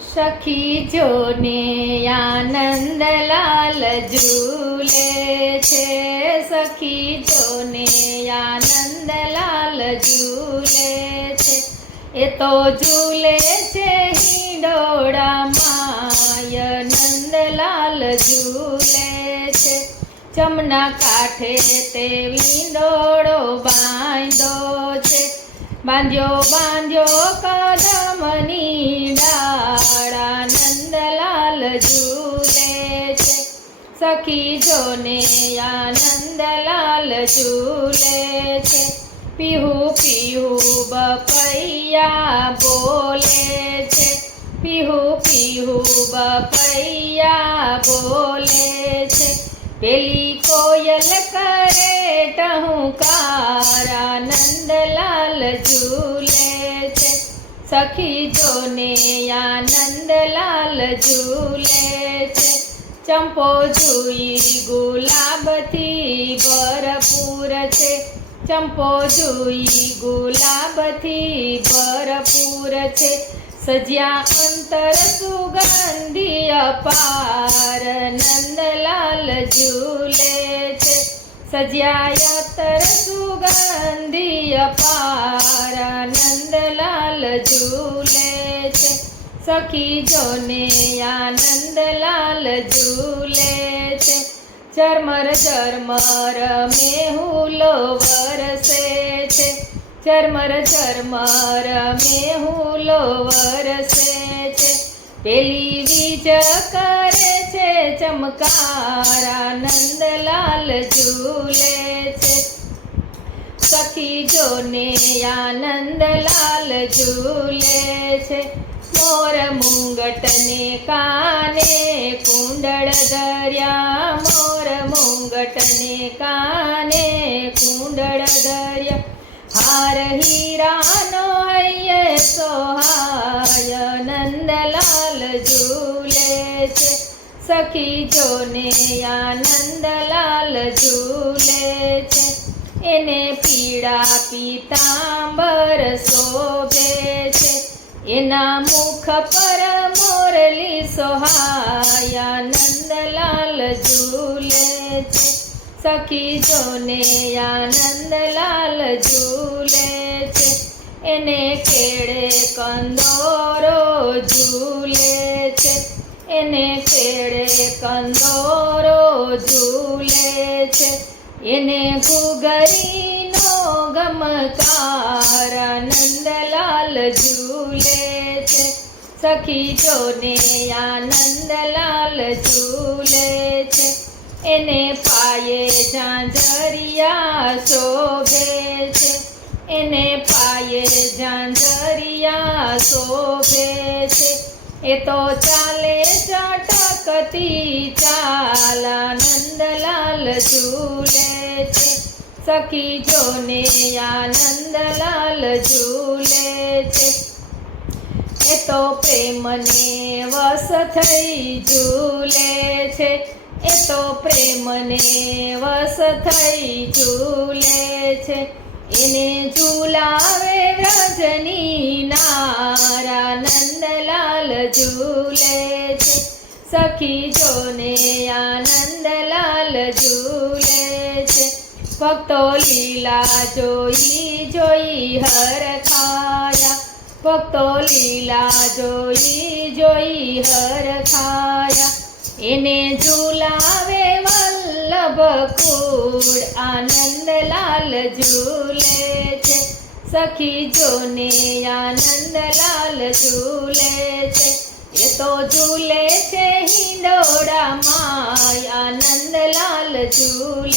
સખી જોને આનંદલાલ ઝૂલે છે, સખી જોને આનંદલાલ ઝૂલે છે, એ તો ઝૂલે છે હિંડોળામાં નંદલાલ ઝૂલે છે, જમના કાંઠે તે વિંડોળો બાંધ્યો છે, બાંધ્યો બાંધ્યો કદમની ડાળા નંદલાલ ઝૂલે છે, સખી જોને આનંદલાલ ઝૂલે છે, પીહુ પીહુ બપૈયા બોલે છે, પીહુ પીહુ બપૈયા બોલે છે, પેલી કોયલ કરે ટહુકારા નંદલાલ ઝૂલે છે, સખી જોને આનંદલાલ ઝૂલે છે, ચંપો જુઈ ગુલાબથી ભરપૂર છે, ચંપો જુઈ ગુલાબથી ભરપૂર છે, સજ્યા અંતર સુગંધી અપાર નંદલાલ ઝૂલે છે, સજ્યા અંતર સુગંધી અપાર નંદલાલ ઝૂલે છે, સખી જોને આનંદલાલ ઝૂલે છે, ઝરમર ઝરમર મેહુલો વરસે છે, ઝરમર ઝરમર મેહુલો વરસે છે, પેલી વીજ કરે છે ચમકારા નંદલાલ ઝૂલે છે, સખી જોને આનંદલાલ ઝૂલે છે, મોર મુંગટને કાને કુંડળ ધર્યા, મોર મુંગટને કાને કુંડળ ધર્યા, હાર હીરાનો હૈયે સોહાય નંદલાલ ઝૂલે છે, સખી જોને આનંદલાલ ઝૂલે છે, એને પીળા પીતાંબર શોભે છે, એના મુખ પર મોરલી સોહાયા નંદલાલ ઝૂલે છે, સખી જોને આનંદલાલ ઝૂલે છે, એને કેળે કંદોરો ઝૂલે છે, એને કેળે કંદોરો ઝૂલે છે, એને ઘૂઘરીનો ગમકાર નંદલાલ ઝૂલે છે, સખી જોને આનંદલાલ ઝૂલે છે, એને પાયે ઝાંઝરિયા શોભે છે, એને પાયે ઝાંઝરિયા શોભે છે, એ તો ચાલે ચટકતી ચાલા નંદલાલ ઝૂલે છે, સખી જોને આનંદલાલ ઝૂલે છે, એ તો પ્રેમને વશ થઈ ઝૂલે છે, એ તો પ્રેમને વશ થઈ ઝૂલે છે, એને ઝૂલાવે વ્રજની નારા નંદલાલ ઝૂલે છે, સખી જોને આનંદલાલ ઝૂલે છે, ભક્તો લીલા જોઈ જોઈ હરખાયા, ભક્તો લીલા જોઈ જોઈ હરખાયા, એને ઝૂલાવે વલ્લભ કુળ આનંદલાલ ઝૂલે છે, સખી જોને આનંદલાલ ઝૂલે છે, એ તો ઝૂલે છે હિંડોળામાં આનંદલાલ ઝૂલે